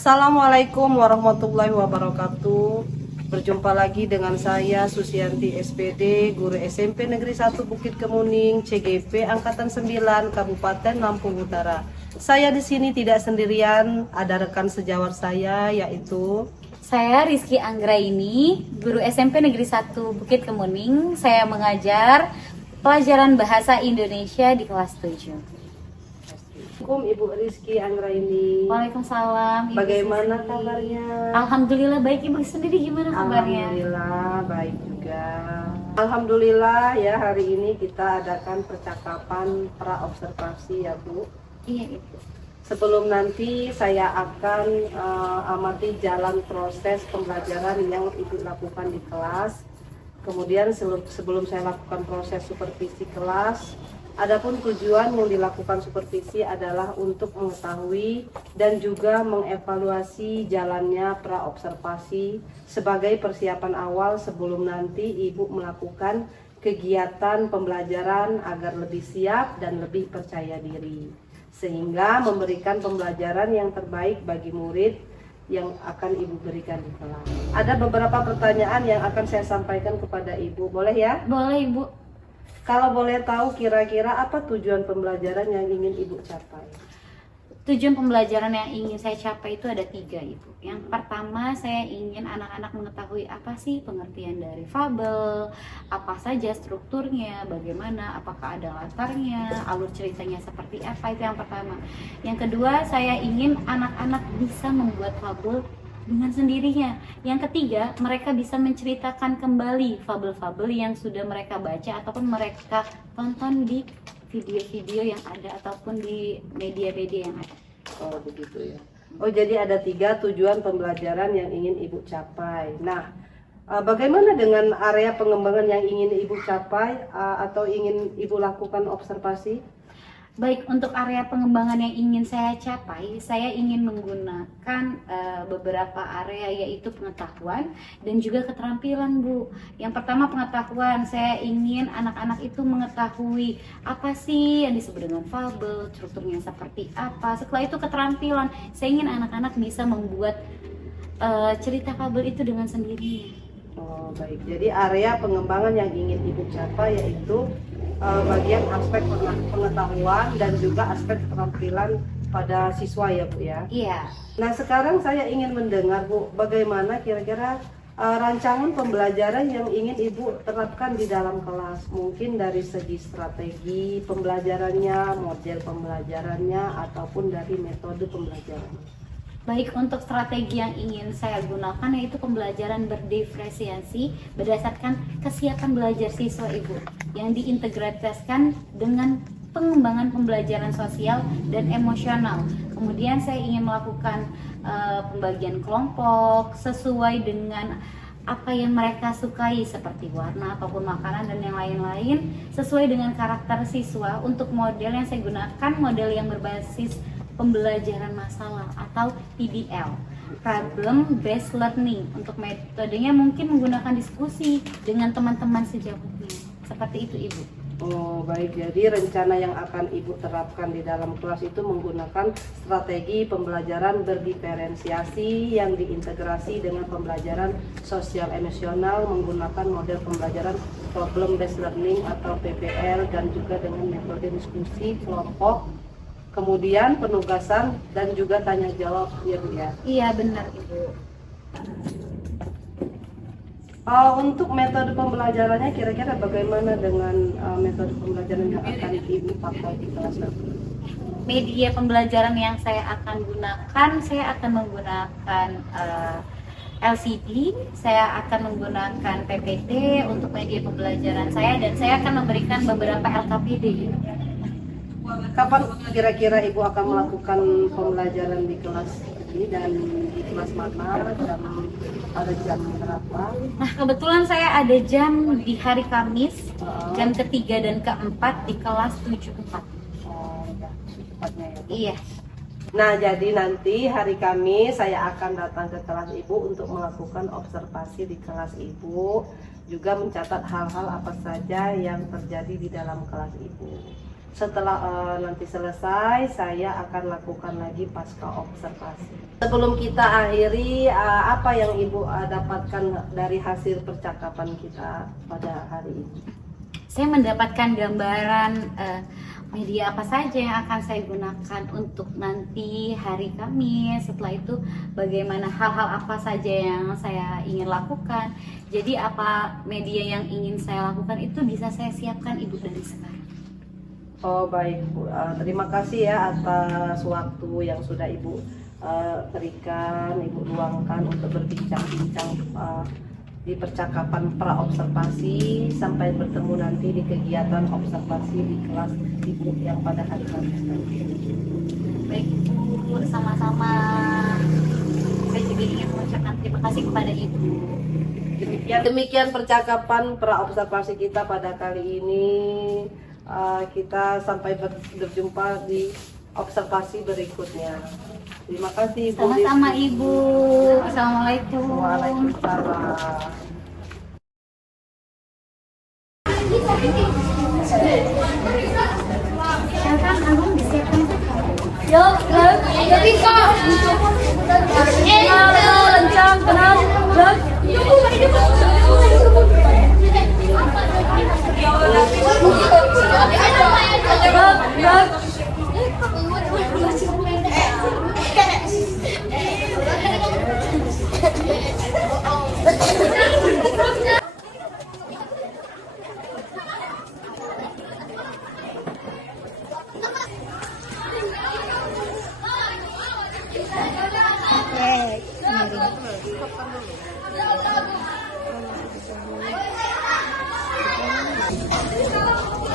Assalamualaikum warahmatullahi wabarakatuh. Berjumpa lagi dengan saya Susianti SPD, guru SMP Negeri 1 Bukit Kemuning, CGP Angkatan 9, Kabupaten Lampung Utara. Saya di sini tidak sendirian, ada rekan sejawat saya yaitu Saya Rizky Anggraini, guru SMP Negeri 1 Bukit Kemuning. Saya mengajar pelajaran bahasa Indonesia di kelas 7. Assalamualaikum Ibu Rizky Anggraini. Waalaikumsalam. Ibu Bagaimana Sisi. kabarnya? Alhamdulillah baik. Ibu sendiri gimana kabarnya? Alhamdulillah baik juga. Alhamdulillah ya, hari ini kita adakan percakapan pra-observasi ya Bu. Iya Ibu. Sebelum nanti saya akan amati jalan proses pembelajaran yang Ibu lakukan di kelas. Kemudian sebelum saya lakukan proses supervisi kelas, adapun tujuan yang dilakukan supervisi adalah untuk mengetahui dan juga mengevaluasi jalannya pra-observasi sebagai persiapan awal sebelum nanti Ibu melakukan kegiatan pembelajaran agar lebih siap dan lebih percaya diri, sehingga memberikan pembelajaran yang terbaik bagi murid yang akan Ibu berikan di kelas. Ada beberapa pertanyaan yang akan saya sampaikan kepada Ibu, boleh ya? Boleh Ibu. Kalau boleh tahu kira-kira apa tujuan pembelajaran yang ingin Ibu capai? Tujuan pembelajaran yang ingin saya capai itu ada 3 Ibu. Yang pertama, saya ingin anak-anak mengetahui apa sih pengertian dari fabel, apa saja strukturnya, bagaimana, apakah ada latarnya, alur ceritanya seperti apa, itu yang pertama. Yang kedua, saya ingin anak-anak bisa membuat fabel dengan sendirinya. Yang ketiga, mereka bisa menceritakan kembali fabel-fabel yang sudah mereka baca ataupun mereka tonton di video-video yang ada ataupun di media-media yang ada. Oh begitu ya. Oh jadi ada 3 tujuan pembelajaran yang ingin Ibu capai. Nah, bagaimana dengan area pengembangan yang ingin Ibu capai atau ingin Ibu lakukan observasi? Baik, untuk area pengembangan yang ingin saya capai, saya ingin menggunakan beberapa area, yaitu pengetahuan dan juga keterampilan Bu. Yang pertama pengetahuan, saya ingin anak-anak itu mengetahui apa sih yang disebut dengan fabel, strukturnya seperti apa. Setelah itu keterampilan, saya ingin anak-anak bisa membuat cerita fabel itu dengan sendirinya. Oh baik, jadi area pengembangan yang ingin Ibu capai yaitu bagian aspek pengetahuan dan juga aspek keterampilan pada siswa ya Bu ya. Iya. Nah sekarang saya ingin mendengar Bu, bagaimana kira-kira rancangan pembelajaran yang ingin Ibu terapkan di dalam kelas. Mungkin dari segi strategi pembelajarannya, model pembelajarannya, ataupun dari metode pembelajarannya. Baik, untuk strategi yang ingin saya gunakan yaitu pembelajaran berdiferensiasi berdasarkan kesiapan belajar siswa Ibu, yang diintegrasikan dengan pengembangan pembelajaran sosial dan emosional. Kemudian saya ingin melakukan pembagian kelompok sesuai dengan apa yang mereka sukai seperti warna ataupun makanan dan yang lain-lain sesuai dengan karakter siswa. Untuk model yang saya gunakan model yang berbasis pembelajaran masalah atau PBL, Problem Based Learning. Untuk metodenya mungkin menggunakan diskusi dengan teman-teman sejawatnya. Seperti itu Ibu. Oh baik, jadi rencana yang akan Ibu terapkan di dalam kelas itu menggunakan strategi pembelajaran berdiferensiasi yang diintegrasi dengan pembelajaran sosial emosional menggunakan model pembelajaran Problem Based Learning atau PBL dan juga dengan metode diskusi kelompok, kemudian penugasan dan juga tanya jawab ya Bu ya. Iya benar Ibu. Untuk metode pembelajarannya kira-kira bagaimana dengan metode pembelajaran yang akan Ibu pakai di kelas nanti? Media pembelajaran yang saya akan gunakan, saya akan menggunakan LCD, saya akan menggunakan PPT untuk media pembelajaran saya, dan saya akan memberikan beberapa LKPD. Kapan kira-kira Ibu akan melakukan pembelajaran di kelas ini dan di kelas mana? Ada jam berapa? Nah, kebetulan saya ada jam di hari Kamis, jam ketiga dan keempat di kelas 74. Oh, ya, secepatnya ya. Iya. Nah, jadi nanti hari Kamis saya akan datang ke kelas Ibu untuk melakukan observasi di kelas Ibu, juga mencatat hal-hal apa saja yang terjadi di dalam kelas Ibu. Setelah nanti selesai, saya akan lakukan lagi pasca observasi. Sebelum kita akhiri, apa yang Ibu dapatkan dari hasil percakapan kita pada hari ini? Saya mendapatkan gambaran media apa saja yang akan saya gunakan untuk nanti hari Kamis. Setelah itu bagaimana hal-hal apa saja yang saya ingin lakukan. Jadi apa media yang ingin saya lakukan itu bisa saya siapkan Ibu dari sekarang. Oh baik Bu, terima kasih ya atas waktu yang sudah Ibu berikan, Ibu luangkan untuk berbincang-bincang di percakapan pra-observasi. Sampai bertemu nanti di kegiatan observasi di kelas Ibu yang pada hari Kamis nanti. Baik Bu, sama-sama. Saya juga ingin mengucapkan terima kasih kepada Ibu. Demikian percakapan pra-observasi kita pada kali ini. Kita sampai berjumpa di observasi berikutnya. Terima kasih Ibu. Sama-sama Ibu. Assalamualaikum. Waalaikumsalam. Silakan Agung disiapkan. Yuk, gerak. Tapi kok. Lencang, tenang. Gerak.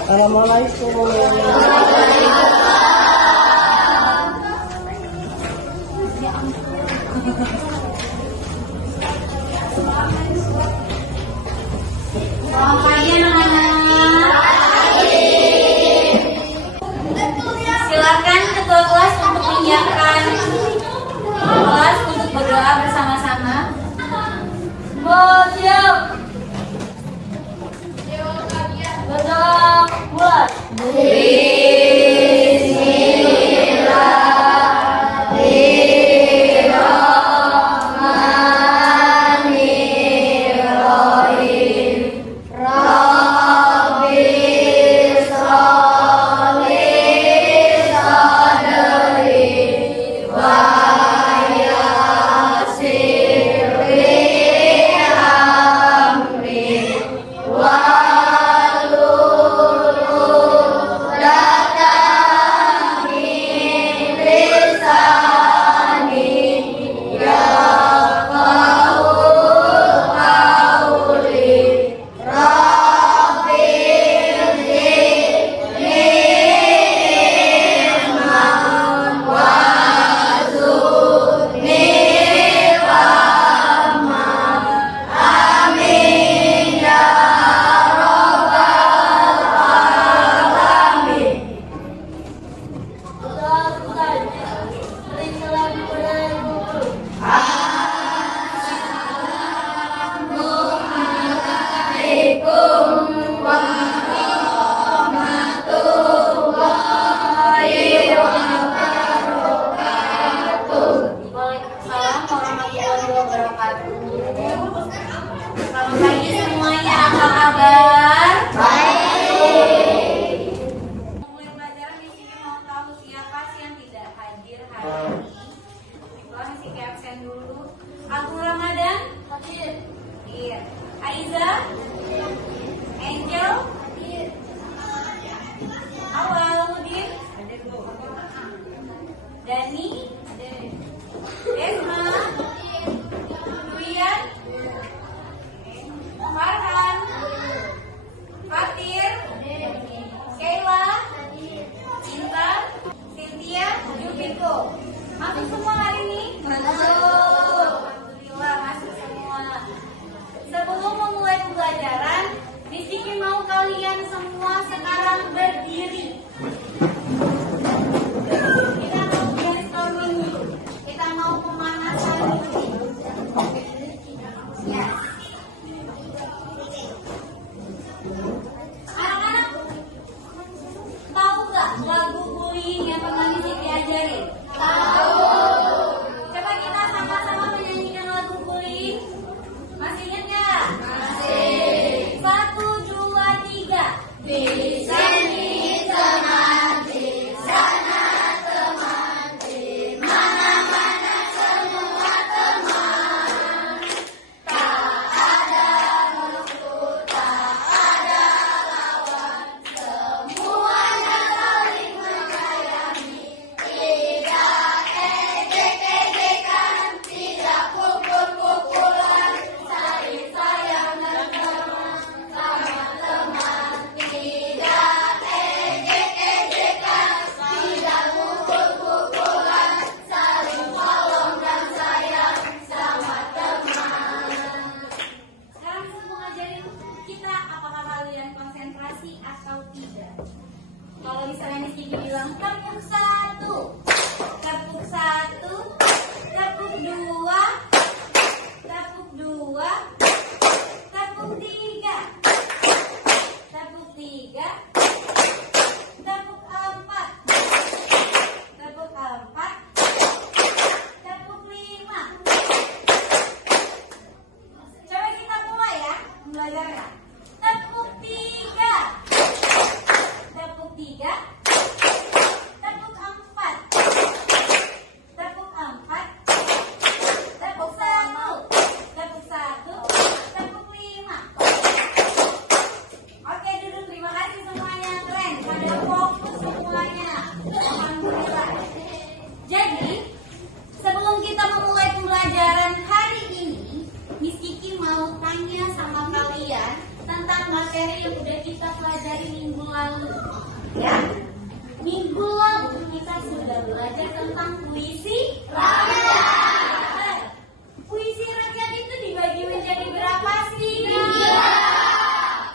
Assalamualaikum. Selamat pagi anak-anak. Silakan ketua kelas untuk menyiapkan kelas untuk berdoa bersama-sama. Siap. Berdoa mulai. Waalaikumsalam warahmatullahi wabarakatuh. Selamat pagi semuanya, apa kabar? Baik. Mulai pelajaran di sini mau tahu siapa sih yang tidak hadir hari ini? Di kelas isi absen dulu. Agung Ramadan? Hadir. Iya. Aiza? Angel? Hadir. Awal Mudin? Hadir Bu. Dani? Esma, Duyan, Farhan, Fatir, Sheila, Cinta, Cynthia, Yuviko. Masuk semua hari ini? Masuk. Alhamdulillah masuk semua. Sebelum memulai pembelajaran belajar tentang puisi rakyat. Puisi rakyat itu dibagi menjadi berapa sih?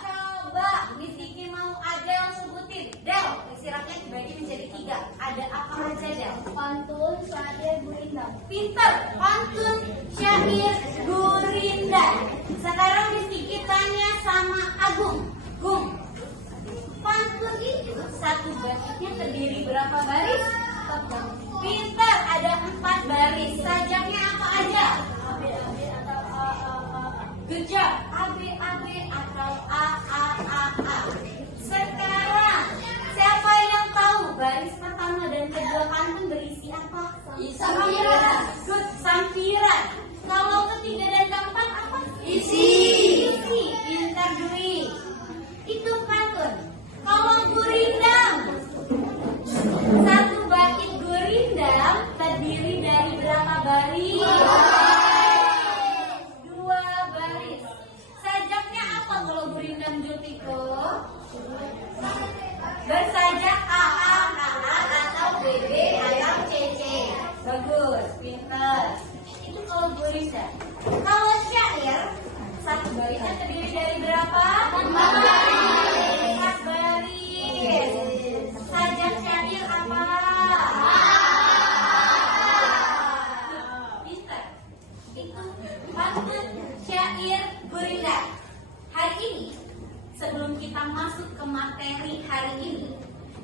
Coba Miss Kiki mau Adel sebutin. Del, puisi rakyat dibagi menjadi 3. Ada apa aja, Del? Pantun, syair, gurindam. Pinter, pantun, syair, gurindam. Sekarang Miss Kiki tanya sama Agung. Gung, pantun itu satu baitnya terdiri berapa baris? 4 baris. Pinter, ada 4 baris. Sajaknya apa aja? AB atau A. Good job. A, B atau A. Sekarang, siapa yang tahu baris pertama dan kedua pantun berisi apa? Sampiran. Good, sampiran. Kalau ketiga dan keempat apa? Isi. Pintar Dwi. Itu pantun. Kalau gurindam, satu bait gurindam terdiri dari berapa baris? 2 baris. Sajaknya apa kalau gurindam, Jultiko? Bersajak A atau BB atau CC. Bagus, pintar. Itu kalau gurindam. Kalau syair, satu barisnya terdiri dari berapa? 4 baris. Sajak syair apa? Pintar. Itu pantun, syair, gurindam. Hari ini, sebelum kita masuk ke materi hari ini,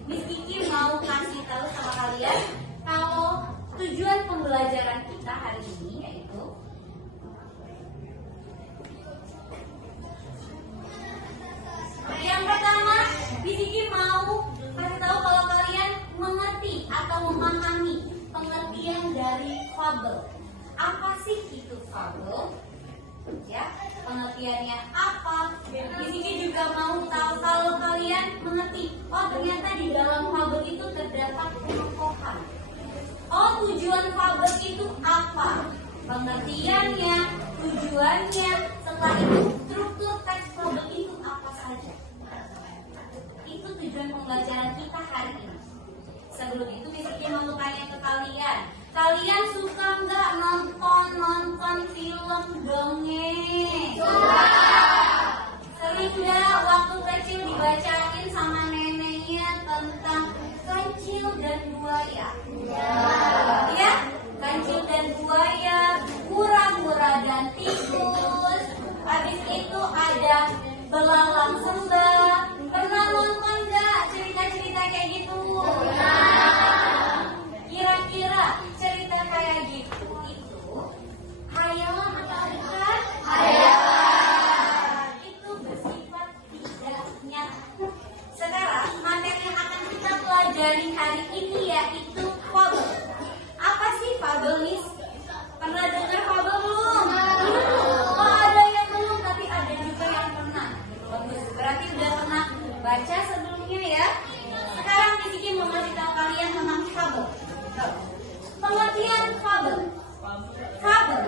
Miss Kiki mau kasih tahu sama kalian kalau tujuan pembelajaran kita hari ini yaitu yang pertama, Miss Kiki mau kasih tahu kalau kalian mengerti atau memahami pengertian dari fabel. Apa sih itu fabel? Ya, pengertiannya apa? Miss Kiki juga mau tahu kalau kalian mengerti. Oh, ternyata di dalam fabel itu terdapat tokohan. Oh, tujuan fabel itu apa? Pengertiannya, tujuannya, setelah itu struktur teks fabel itu apa saja? Itu tujuan pembelajaran kita hari ini. Sebelum itu, Miss Kiki mau tanya ke kalian. Kalian suka nggak nonton film dongeng? Sering nggak waktu kecil dibacain sama neneknya tentang kancil dan buaya? Ya, kancil dan buaya, kura-kura dan tikus. Habis itu ada belalang sembah. Pernah nonton nggak cerita-cerita kayak gitu? Kira-kira cerita kayak gitu itu hayalan atau bukan? Hayalan. Itu bersifat tidak nyata. Sekarang materi yang akan kita pelajari hari ini yaitu fabel. Apa sih fabel, Miss? Pernah dengar fabel belum? Oh, ada yang belum, tapi ada juga yang pernah. Bagus, berarti udah pernah baca sebelumnya ya. Sekarang Miss Kiki mau kasih tahu kalian tentang fabel. Pengertian fabel. Fabel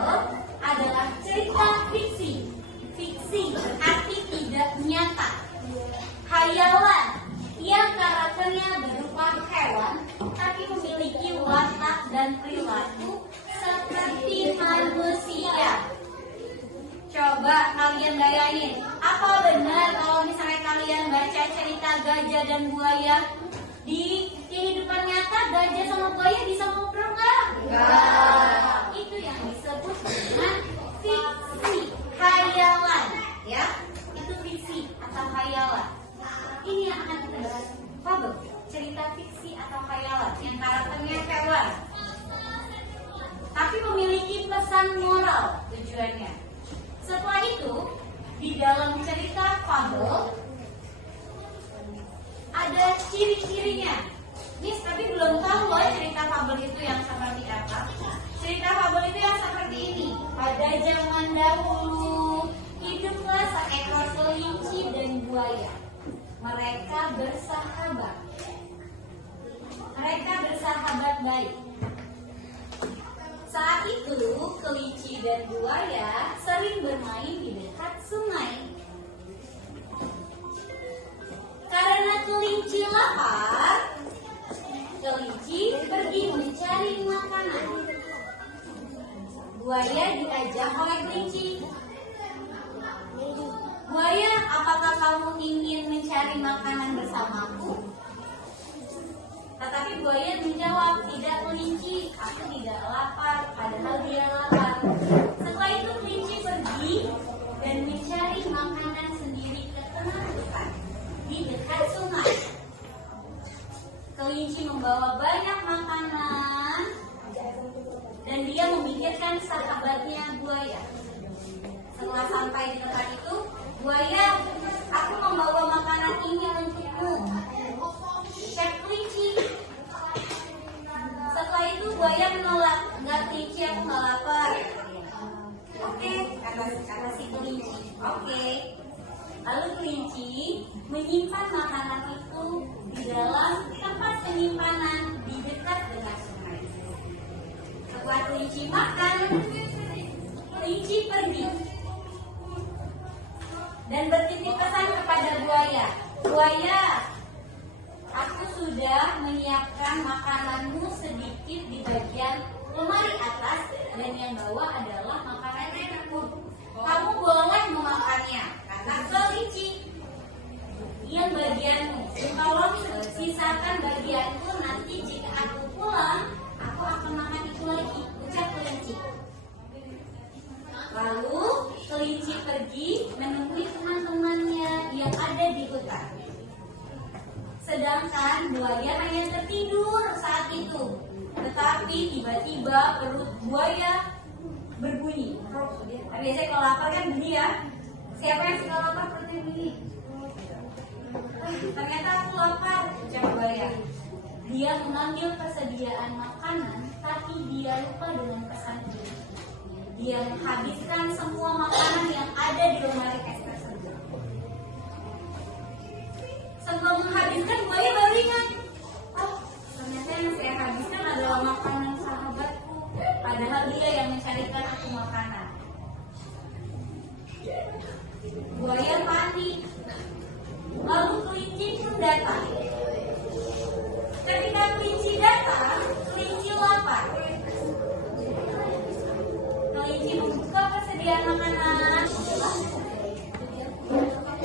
adalah cerita fiksi. Fiksi berarti tidak nyata. Hayalan yang karakternya berupa hewan tapi memiliki watak dan perilaku seperti manusia. Coba kalian bayangin, apa benar kalau misalnya kalian baca cerita gajah dan buaya? Di kehidupan nyata gajah sama buaya bisa ngobrol nggak? Nggak. Itu yang disebut dengan fiksi, hayalan, ya. Itu fiksi atau hayalan. Ini yang akan kita bahas, fabel, cerita fiksi atau hayalan yang karakternya hewan, tapi memiliki pesan moral tujuannya. Setelah itu, di dalam cerita fabel ada ciri-cirinya. Miss, tapi belum tahu loh cerita fabel itu yang seperti apa. Cerita fabel itu yang seperti ini. Pada zaman dahulu, hiduplah seekor kelinci dan buaya. Mereka bersahabat. Mereka bersahabat baik. Saat itu, kelinci dan buaya sering bermain di dekat sungai. Karena kelinci lapar, kelinci pergi mencari Buaya diajak oleh kelinci. Buaya, apakah kamu ingin mencari makanan bersamaku? Tetapi buaya menjawab, tidak kelinci, aku tidak lapar, padahal dia lapar. Setelah itu kelinci pergi dan mencari makanan sendiri ke tengah hutan di dekat sungai. Kelinci membawa banyak makanan dan dia memikirkan sahabatnya buaya. Setelah sampai di tempat itu, buaya, aku membawa makanan ini untukmu. Cek kelinci. Setelah itu buaya menolak, enggak kelinci, aku nggak lapar. Oke, kata si kelinci. Oke. Lalu kelinci menyimpan makanan itu di dalam tempat penyimpanan di dekat dengan sungai. Setelah kelinci makan, kelinci pergi dan bertitip pesan kepada buaya. Buaya, aku sudah menyiapkan makananmu sedikit di bagian lemari atas dan yang bawah adalah makanan enakmu. Kamu boleh memakannya, kata kelinci. Yang bagianmu, kalau sisakan bagianku nanti jika aku pulang, aku akan makan itu lagi, ucap kelinci. Lalu kelinci pergi menemui teman-temannya yang ada di hutan. Sedangkan buaya hanya tertidur saat itu. Tetapi tiba-tiba perut buaya berbunyi. Biasanya kalau lapar kan bunyi ya. Siapa yang suka lapar perutnya bunyi? Ternyata aku lapar, ucap buaya. Dia mengambil persediaan makanan, tapi dia lupa dengan pesan ini. Dia menghabiskan semua makanan yang ada di lemari es tersebut. Sebelum menghabiskan, buaya baru ingat, oh ternyata yang saya habiskan adalah makanan sahabatku. Padahal dia yang mencarikan aku makanan. Buaya panik. Lalu kelinci pun datang. Ketika kelinci datang, kelinci lapar. Kelinci membuka persediaan makanan.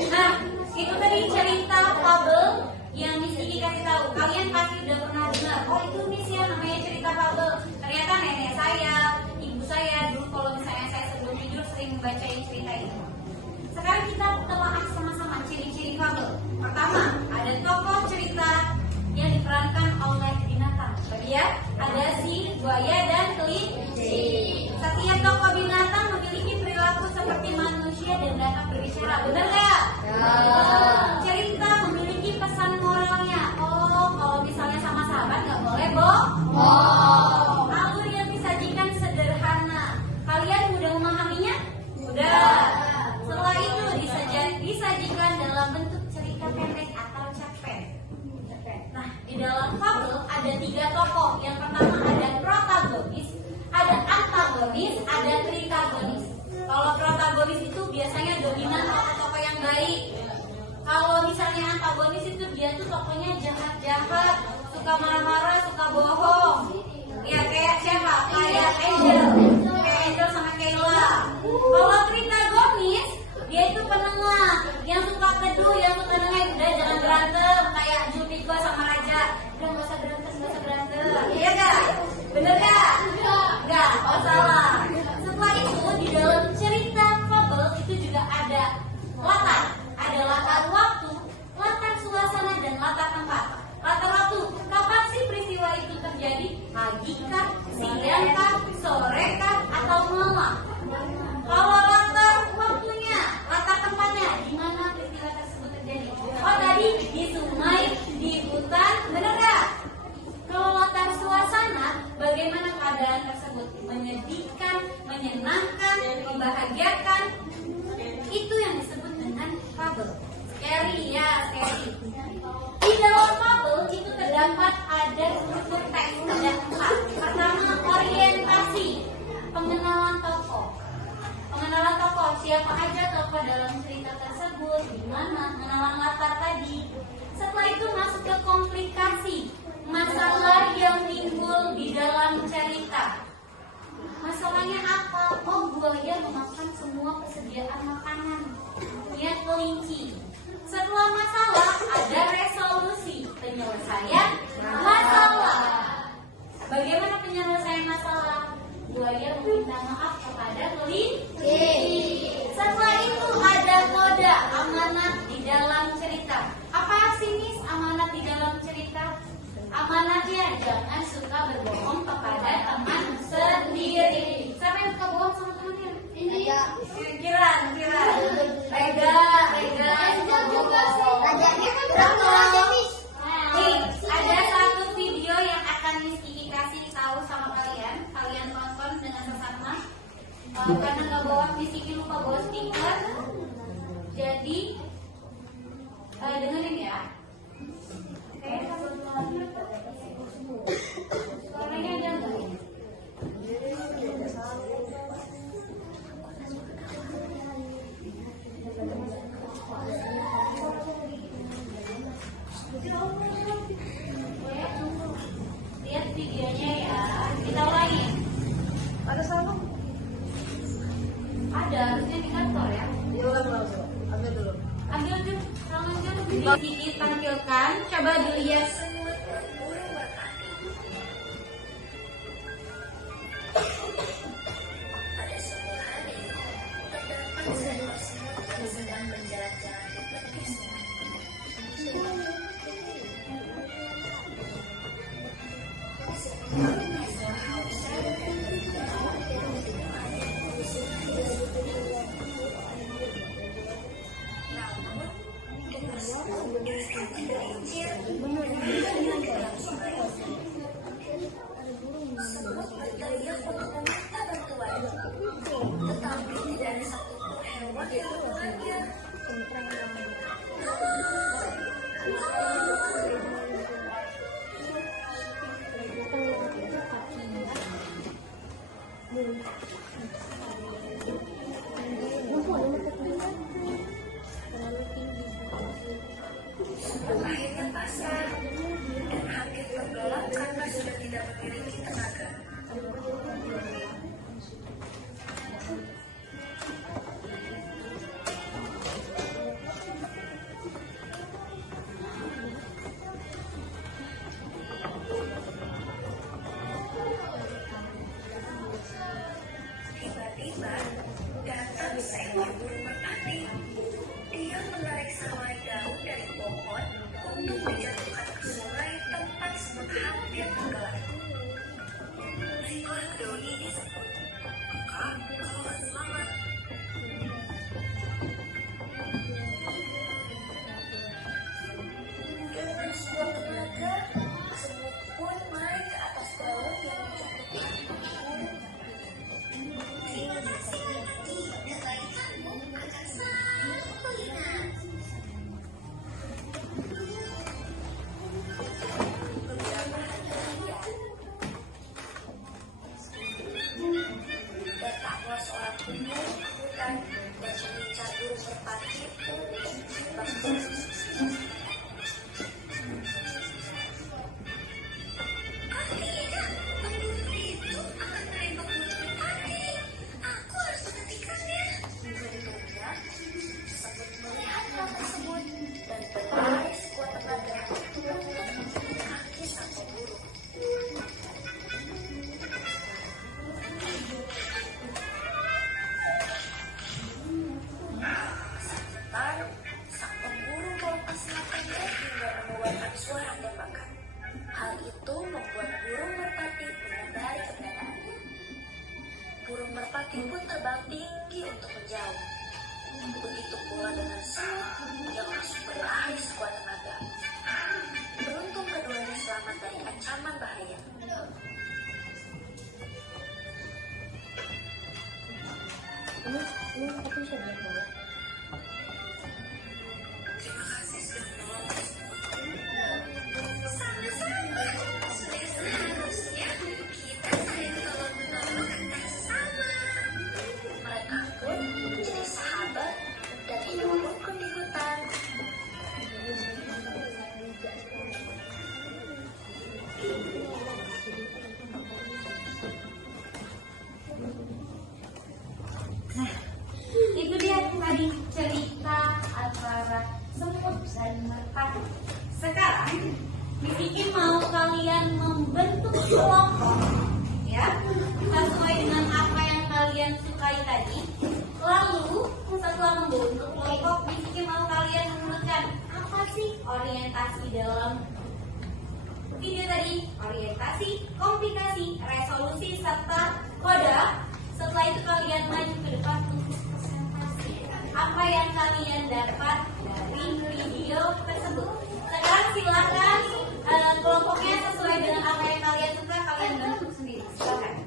Nah, itu tadi cerita fabel yang Miss Kiki kasih tahu. Kalian pasti udah pernah dengar. Oh itu Miss ya, namanya cerita fabel. Ternyata nenek saya, ibu saya dulu kalau misalnya saya sebelum tidur sering membacain cerita itu. Sekarang kita telah sama-sama ciri-ciri fabel. Pertama, ada tokoh cerita yang diperankan oleh binatang. Ya, ada si buaya dan kelinci. Setiap tokoh binatang memiliki perilaku seperti manusia dan dapat berbicara. Benar nggak? Cerita memiliki pesan moralnya. Oh, kalau misalnya sama sahabat nggak boleh bohong. Alur yang disajikan sederhana. Kalian mudah memahaminya? Mudah. Setelah itu disajikan dalam bentuk cerita pendek atau cerpen. Nah, di dalam fabel ada 3 tokoh. Yang pertama ada protagonis, ada antagonis, ada tritagonis. Kalau protagonis itu biasanya dominan atau tokoh yang baik. Kalau misalnya antagonis itu dia tuh tokohnya jahat-jahat, suka marah-marah, suka bohong. Ya kayak siapa? Kayak Angel sama Kayla. Kalau tritagonis dia itu penengah, yang suka teduh, yang suka nengah. Udah jangan berantem kayak Jupiter sama Raja. Udah nggak usah berantem. Iya gak? Bener gak? Enggak, oh salah. Setelah itu di dalam cerita fabel itu juga ada latar. Ada latar waktu, latar suasana, dan latar tempat. Latar waktu, kapan sih peristiwa itu terjadi? Pagi kah, siang kah, sore kah, atau malam? Kalau latar waktunya, latar tempatnya, di mana peristiwa tersebut terjadi? Oh tadi di sungai, di hutan, bener gak? Kalau latar suasana, bagaimana keadaan tersebut? Menyedihkan, menyenangkan, membahagiakan. Itu yang disebut dengan fabel. Scary ya, scary. Di dalam fabel itu terdapat ada struktur teks, ada 4. Pertama, orientasi, pengenalan tokoh. Pengenalan tokoh, siapa aja tokoh dalam cerita tersebut, gimana, pengenalan latar tadi. Setelah itu masuk ke komplikasi, masalah yang timbul di dalam cerita. Masalahnya apa? persediaan makanan. Niat kelinci. Setelah masalah ada resolusi, penyelesaian masalah. Bagaimana penyelesaian masalah? Buaya meminta maaf kepada kelinci. Setelah itu ada kode amanat di dalam cerita. Apa sih Miss amanat di dalam cerita? Amanatnya jangan suka berbohong kepada teman sendiri. Siapa yang suka bohong sama temannya? Ini. Kiran. Rega. Juga sih. Nih, ada satu video yang akan Miss Kiki kasih tahu sama kalian. Kalian tonton dengan sesama. Karena nggak bawa Miss Kiki lupa bawa stiker. Jadi dengerin ya. Oke, suaranya ada nggak? Lihat videonya ya. Kita ulangi. Ada salah? Ada, harusnya di kantor ya. Ya ulang langsung. Ambil dulu. Ambil dulu, tangan dulu. Kiki tampilkan, coba dilihat. Akhirnya pasrah dan hampir tenggelam karena sudah tidak memiliki tenaga. Tiba-tiba datang seekor burung merpati. Dia menarik sehelai daun dari pohon untuk dijatuhkan ke sungai tempat semut hampir tenggelam. Baiklah, daun ini semut. Maka kau akan selamat. Dengan sebuah tenaga, semut pun naik ke atas daun yang mencukupi burung. Terima kasih Merpati, kebaikanmu akan selalu kuingat. Beberapa hari kemudian, datanglah seorang penyu ke hutan dan mengincar burung merpati untuk ditembak. Tidak, pembunuh itu akan menembak burung merpati. Aku harus menghentikannya. Untungnya, semut melihat hal tersebut dan berlari sekuat tenaga untuk mengambil kaki sang pemburu. Sebentar, sang pemburu melepas matanya hingga mengeluarkan suara tembakan. Hal itu membuat burung merpati menyadari keberadaannya. Burung merpati pun terbang tinggi untuk menjauh. Begitu pula dengan semut yang langsung berlari sekuat tenaga. Beruntung keduanya selamat dari ancaman bahaya. Terima kasih sudah menolong. Sama-sama. Sudah seharusnya kita saling tolong-menolong antar sesama. Mereka pun menjadi sahabat dan hidup rukun di hutan. Itu dia kelompok di sini mau kalian menurutkan apa sih orientasi dalam video tadi? Orientasi, komplikasi, resolusi, serta kode. Setelah itu kalian maju ke depan untuk presentasi. Apa yang kalian dapat dari video tersebut? Sekarang silakan kelompoknya sesuai dengan apa yang kalian suka, kalian bentuk sendiri. Silakan.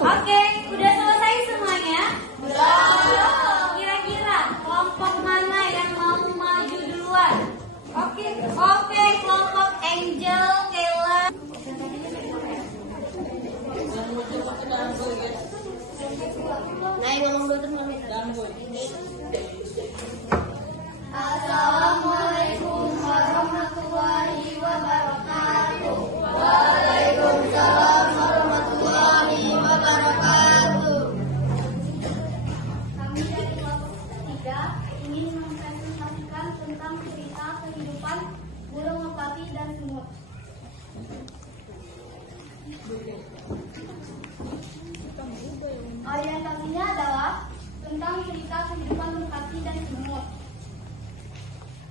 Oke, udah selesai semuanya? Udah. Kira-kira kelompok mana yang mau maju duluan? Oke, kelompok Angel, Kayla. Assalamualaikum warahmatullahi wabarakatuh. Waalaikumsalam warahmatullahi wabarakatuh. Kami dari kelompok 3 ingin mempresentasikan tentang cerita kehidupan burung merpati dan semut. Orientasinya adalah tentang cerita kehidupan merpati dan semut.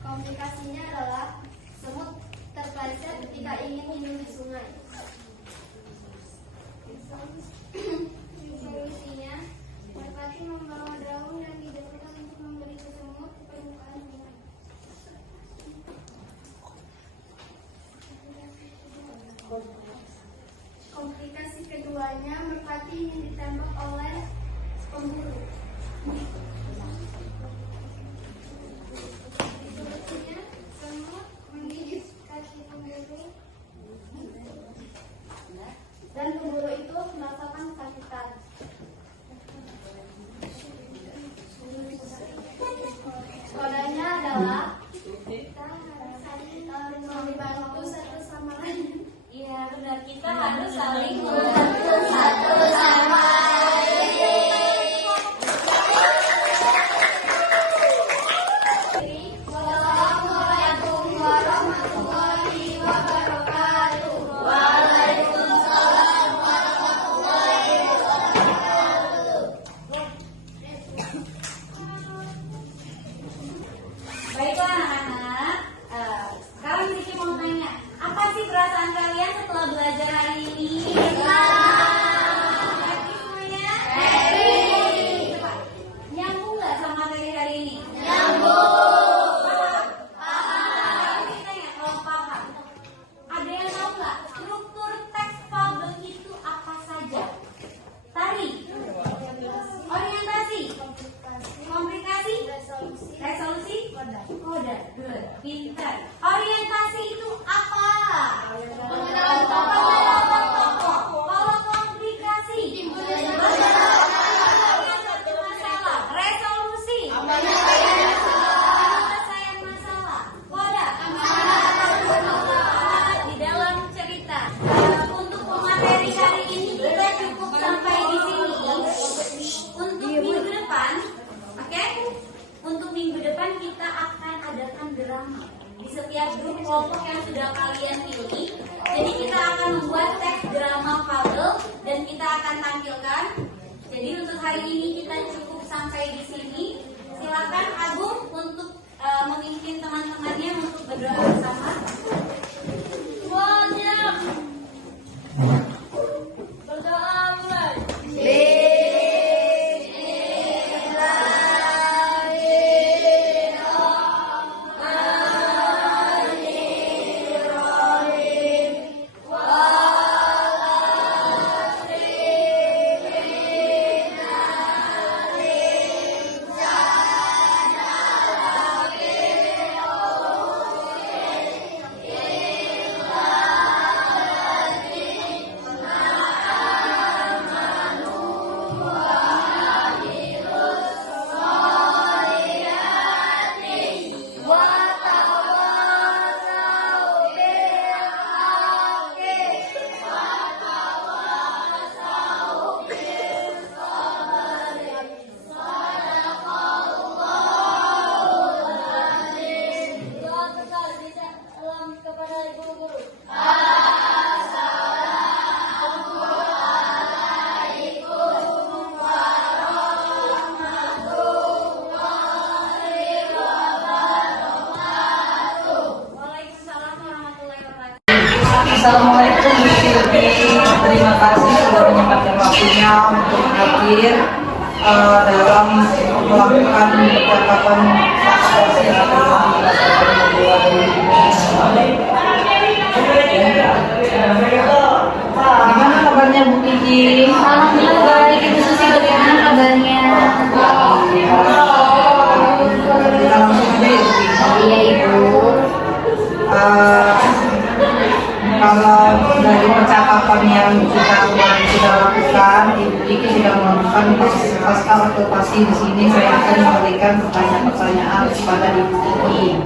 Komplikasinya adalah semut terpleset ketika ingin minum di sungai. Solusinya, merpati membawa daun yang dijatuhkan untuk memberi ke semut ke permukaan sungai. Komplikasi keduanya, merpati ingin ditembak oleh pemburu. Solusinya, semut menggigit kaki pemburu dan pemburu itu merasakan kesakitan. Kodenya adalah kita harus saling membantu satu sama lain. Iya, benar. Kita harus saling membantu satu sama Assalamualaikum warahmatullahi wabarakatuh. Waalaikumsalam warahmatullahi wabarakatuh. Baiklah anak-anak, sekarang Cici mau tanya, apa sih perasaan kalian setelah belajar hari ini? Happy semuanya? Happy. Coba, nyambung nggak sama materi hari ini? Nyambung. Paham? Kita tanya kalau paham. Ada yang tahu nggak struktur teks fabel itu apa saja? Tadi, orientasi, komplikasi, resolusi, kode. Good, pintar. Orientasi itu apa? Pengenalan tokoh. Kalau komplikasi, masalah. Resolusi, penyelesaian masalah. Kode, di dalam cerita. Untuk pemahaman setiap grup kelompok yang sudah kalian pilih. Jadi kita akan membuat teks drama fabel dan kita akan tampilkan. Jadi untuk hari ini kita cukup sampai di sini. Silakan Agung untuk memimpin teman-temannya untuk berdoa bersama. Semuanya berdoa mulai. Assalamualaikum warahmatullahi wabarakatuh. Terima kasih sudah menyempatkan waktunya untuk hadir dalam melakukan percakapan ekspresi yang akan dilaksanakan Gimana kabarnya Bu Kiki? Alhamdulillah baik. Ibu Susi bagaimana kabarnya? Kita langsung aja ya Bu Kiki. Iya Ibu. Kalau dari percakapan yang kita sudah lakukan, Ibu Kiki sudah melakukan pasca observasi di sini. Saya akan memberikan pertanyaan-pertanyaan kepada Ibu Kiki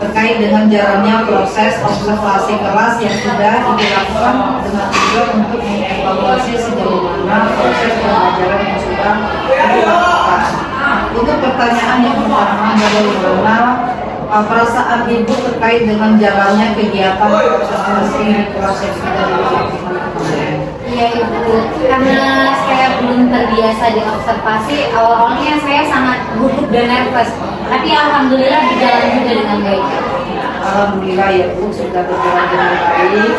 terkait dengan jalannya proses observasi kelas yang sudah dilakukan dengan tujuan untuk mengevaluasi sejauh mana proses pembelajaran yang sudah dilakukan. Untuk pertanyaan yang pertama, bagaimana perasaan Ibu terkait dengan jalannya kegiatan observasi di kelas yang sudah dilakukan kemarin? Iya Ibu, karena saya belum terbiasa di observasi, awalnya saya sangat gugup dan nervous. Tapi alhamdulillah berjalan juga dengan baik. Alhamdulillah ya Bu, sudah berjalan dengan baik.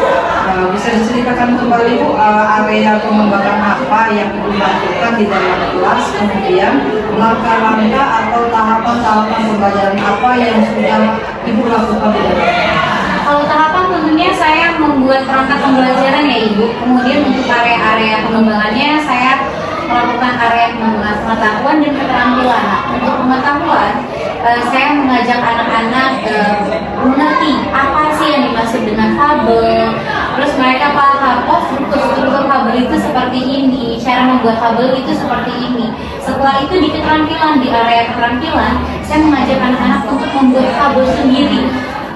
Bisa diceritakan kembali Bu, area pengembangan apa yang Ibu lakukan di dalam kelas, kemudian langkah-langkah atau tahapan-tahapan pembelajaran apa yang sudah Ibu lakukan di dalam kelas? Kalau tahapan tentunya saya membuat perangkat pembelajaran ya Ibu. Kemudian untuk area-area pengembangannya saya melakukan area pengembangan pengetahuan dan keterampilan. Untuk pengetahuan, saya mengajak anak-anak mengerti apa sih yang dimaksud dengan fabel. Terus mereka paham, oh struktur fabel itu seperti ini, cara membuat fabel itu seperti ini. Setelah itu di keterampilan, di area keterampilan, saya mengajak anak-anak untuk membuat fabel sendiri.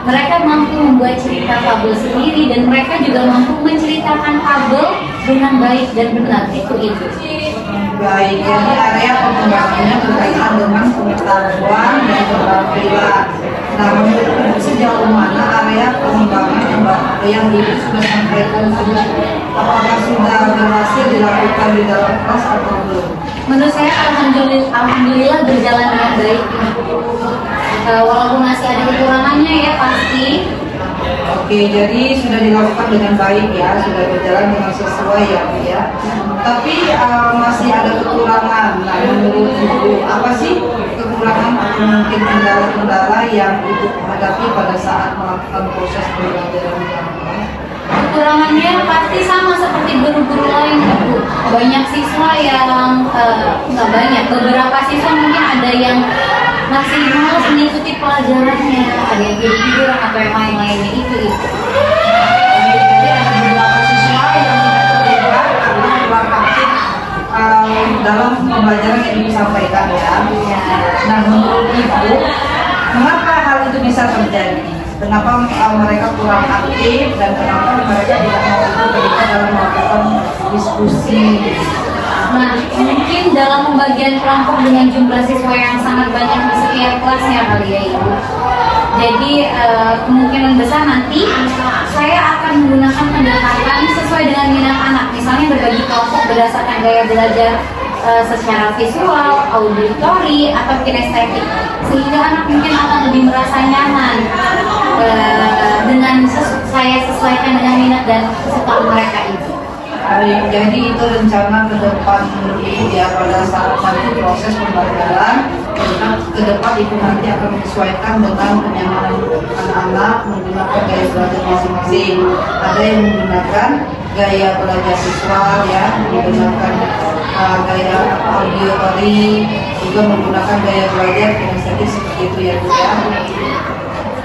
Mereka mampu membuat cerita fabel sendiri dan mereka juga mampu menceritakan fabel dengan baik dan benar. Itu. Baik, jadi area pengembangannya berkaitan dengan pengetahuan dan keterampilan. Nah, menurut sejauh mana area pengembangan yang Ibu sudah sampaikan sudah, apakah sudah berhasil dilakukan di dalam kelas atau belum? Menurut saya alhamdulillah berjalan dengan baik. Walaupun masih ada kekurangannya ya pasti. Oke, jadi sudah dilakukan dengan baik ya, sudah berjalan dengan sesuai ya Bu ya. Tapi masih ada kekurangan. Nah, menurut Ibu apa sih kekurangan atau mungkin kendala-kendala yang Ibu hadapi pada saat melakukan proses pembelajaran yang Kekurangannya pasti sama seperti guru-guru lain Bu. Banyak siswa yang nggak banyak, beberapa siswa mungkin ada yang masih malas mengikuti pelajarannya, ada yang tidur atau yang lain-lainnya itu. Jadi ada beberapa siswa yang tidak terlibat karena kurang aktif dalam pembelajaran yang disampaikan ya. Nah, menurut Ibu, mengapa hal itu bisa terjadi? Kenapa mereka kurang aktif dan kenapa mereka tidak mau ikut terlibat dalam melakukan diskusi? Nah, mungkin dalam pembagian kelompok dengan jumlah siswa yang sangat banyak di setiap kelasnya kali ya Ibu. Jadi kemungkinan besar nanti saya akan menggunakan pendekatan sesuai dengan minat anak. Misalnya berbagi kelompok berdasarkan gaya belajar secara visual, auditori, atau kinestetik, sehingga anak mungkin akan lebih merasa nyaman dengan saya sesuaikan dengan minat dan kesukaan mereka itu. Baik, jadi itu rencana ke depan Ibu ya, pada saat nanti proses pembelajaran ke depan Ibu nanti akan menyesuaikan dengan kenyamanan anak-anak menggunakan gaya belajar masing-masing. Ada yang menggunakan gaya belajar visual ya, menggunakan gaya auditori, juga menggunakan gaya belajar kinestetik seperti itu ya Bu ya.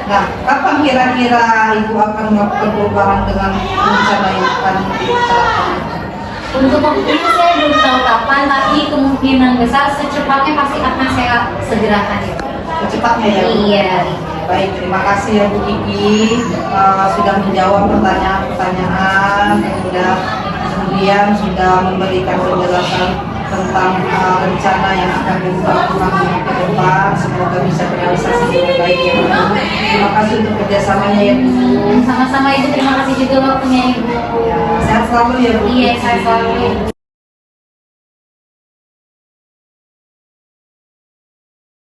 Nah, kapan kira-kira Ibu akan melakukan perubahan dengan rencana yang akan diterapkan? Untuk waktunya saya belum tahu kapan, tapi kemungkinan besar secepatnya pasti akan saya segerakan ya. Secepatnya ya Bu? Iya. Baik, terima kasih ya Bu Kiki sudah menjawab pertanyaan-pertanyaan, kemudian sudah memberikan penjelasan tentang rencana yang akan dilakukan ke depan. Semoga bisa terrealisasi dengan baik ya Bu. Terima kasih untuk kerjasamanya ya Bu. Sama-sama Ibu, terima kasih juga waktunya Ibu. Ya, sehat selalu ya Bu. Iya, saya selalu.